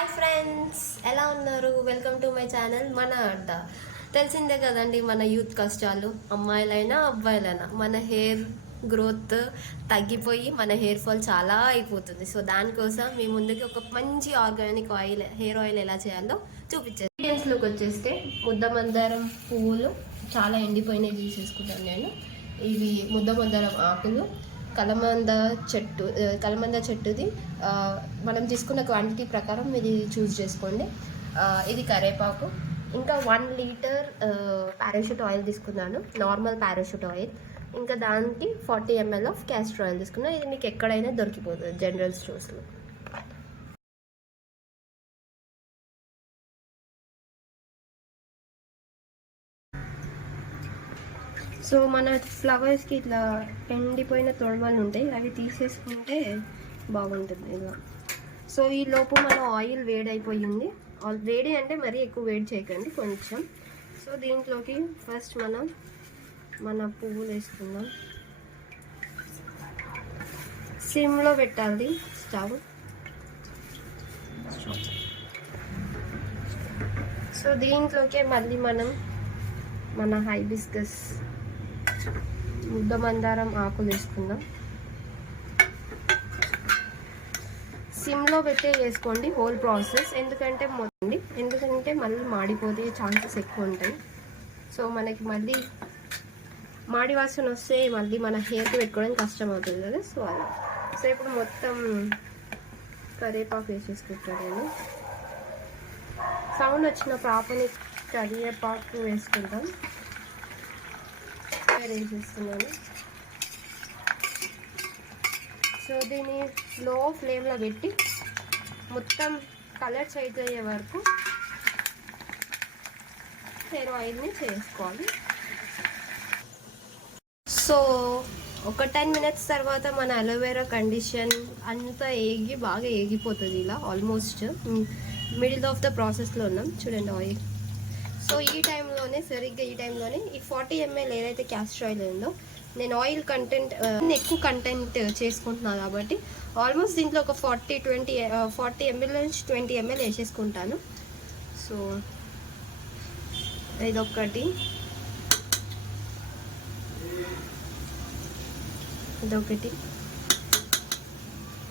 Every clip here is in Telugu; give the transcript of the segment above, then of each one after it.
హాయ్ ఫ్రెండ్స్, ఎలా ఉన్నారు? Welcome to my channel. మన అడ్డ తెలిసిందే కదండి, మన యూత్ కష్టాలు. అమ్మాయిలైనా అబ్బాయిలైనా మన హెయిర్ గ్రోత్ తగ్గిపోయి మన హెయిర్ ఫాల్ చాలా అయిపోతుంది. సో దానికోసం మీ ముందుకి ఒక మంచి ఆర్గానిక్ ఆయిల్, హెయిర్ ఆయిల్ ఎలా చేయాలో చూపించేది. ఇంగ్రీడియంట్స్లోకి వచ్చేస్తే ముద్దమందారం పువ్వులు చాలా ఎండిపోయినవి తీసేసుకుంటాను నేను. ఇవి ముద్దమందారం ఆకులు, కలమంద చెట్టుది మనం తీసుకున్న క్వాంటిటీ ప్రకారం ఇది చూస్ చేసుకోండి. ఇది కరేపాకు, ఇంకా 1 లీటర్ పారాషూట్ ఆయిల్ తీసుకున్నాను, నార్మల్ పారాషూట్ ఆయిల్. ఇంకా దానికి 40 ml ఆఫ్ క్యాస్టర్ ఆయిల్ తీసుకున్నాను. ఇది మీకు ఎక్కడైనా దొరికిపోతుంది జనరల్ స్టోర్స్లో. సో మన ఫ్లవర్స్కి ఇట్లా ఎండిపోయిన తొడమలు ఉంటాయి, అవి తీసేసుకుంటే బాగుంటుంది ఇలా. సో ఈ లోపు మన ఆయిల్ వేడైపోయింది. వేడి అంటే మరీ ఎక్కువ వేడి చేయకండి, కొంచెం. సో దీంట్లోకి ఫస్ట్ మన పువ్వులు వేసుకుందాం. సిమ్లో పెట్టాలి స్టవ్. సో దీంట్లోకి మళ్ళీ మన హైబిస్కస్ ముద్దమందారం ఆకులు వేసుకుందాం. సిమ్లో పెట్టే వేసుకోండి హోల్ ప్రాసెస్, ఎందుకంటే మళ్ళీ మాడిపోతే ఛాన్సెస్ ఎక్కువ ఉంటాయి. సో మనకి మళ్ళీ మాడి వాసన వస్తే మళ్ళీ మన హెయిర్కి పెట్టుకోవడానికి కష్టం అవుతుంది కదా. సో అలా. సో ఇప్పుడు మొత్తం కరివేపాకు వేసేసుకుంటాను నేను. సౌండ్ వచ్చిన పాపని కరివేపాకు వేసుకుంటాం. వేసేస్తున్నాను. సో దీన్ని లో ఫ్లేమ్లో పెట్టి మొత్తం కలర్ చేంజ్ అయ్యే వరకు హెయిర్ ఆయిల్ని చేసుకోవాలి. సో ఒక 10 minutes తర్వాత మన అలోవెరా కండిషన్ అంతా బాగా ఏగిపోతుంది ఇలా. ఆల్మోస్ట్ మిడిల్ ఆఫ్ ద ప్రాసెస్లో ఉన్నాం చూడండి ఆయిల్. సో ఈ టైంలోనే ఈ 40 ml ఏదైతే క్యాస్టర్ ఆయిల్ ఉందో, నేను ఆయిల్ కంటెంట్ ఎక్కువ కంటెంట్ చేసుకుంటున్నాను కాబట్టి ఆల్మోస్ట్ దీంట్లో ఒక 40 ml నుంచి 20 ml వేసేసుకుంటాను. సో ఇదొకటి,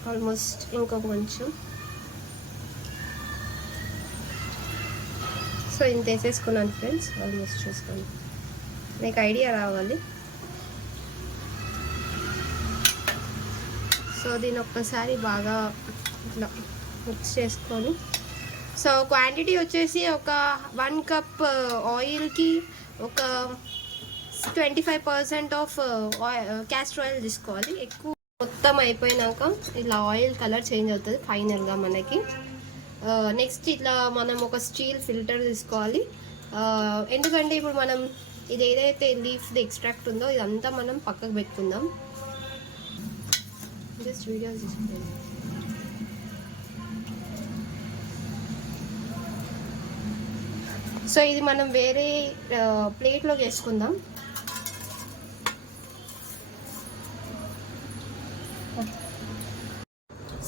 ఆల్మోస్ట్ ఇంకొక కొంచెం. సో ఇంత వేసేసుకున్నాను ఫ్రెండ్స్. ఆల్మోస్ట్ చూసుకోండి, మీకు ఐడియా రావాలి. సో దీన్ని ఒక్కసారి బాగా ఇట్లా మిక్స్ చేసుకొని, సో క్వాంటిటీ వచ్చేసి ఒక 1 cup ఆయిల్కి ఒక 25% ఆఫ్ క్యాస్టర్ ఆయిల్ తీసుకోవాలి. ఎక్కువ మొత్తం అయిపోయినాక ఇలా ఆయిల్ కలర్ చేంజ్ అవుతుంది ఫైనల్గా మనకి. నెక్స్ట్ ఇట్లా మనం ఒక స్టీల్ ఫిల్టర్ తీసుకోవాలి. ఎందుకంటే ఇప్పుడు మనం ఇది ఏదైతే లీఫ్ది ఎక్స్ట్రాక్ట్ ఉందో ఇదంతా మనం పక్కకు పెట్టుకుందాం. జస్ట్ వీడియో తీసుకోండి. సో ఇది మనం వేరే ప్లేట్లోకి వేసుకుందాం.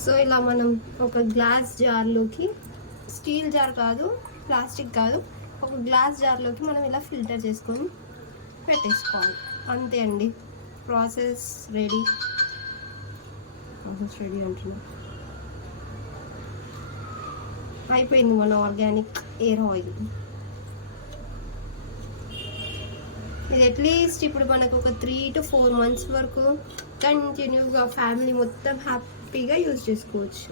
సో ఇలా మనం ఒక గ్లాస్ జార్లోకి, స్టీల్ జార్ కాదు, ప్లాస్టిక్ కాదు, ఒక గ్లాస్ జార్లోకి మనం ఇలా ఫిల్టర్ చేసుకొని పెట్టేసుకోవాలి. అంతే అండి, ప్రాసెస్ రెడీ అంటున్నా. అయిపోయింది మన ఆర్గానిక్ హెయిర్ ఆయిల్. ఇది అట్లీస్ట్ ఇప్పుడు మనకు ఒక 3 to 4 months వరకు కంటిన్యూగా ఫ్యామిలీ మొత్తం హ్యాపీగా యూజ్ చేసుకోవచ్చు.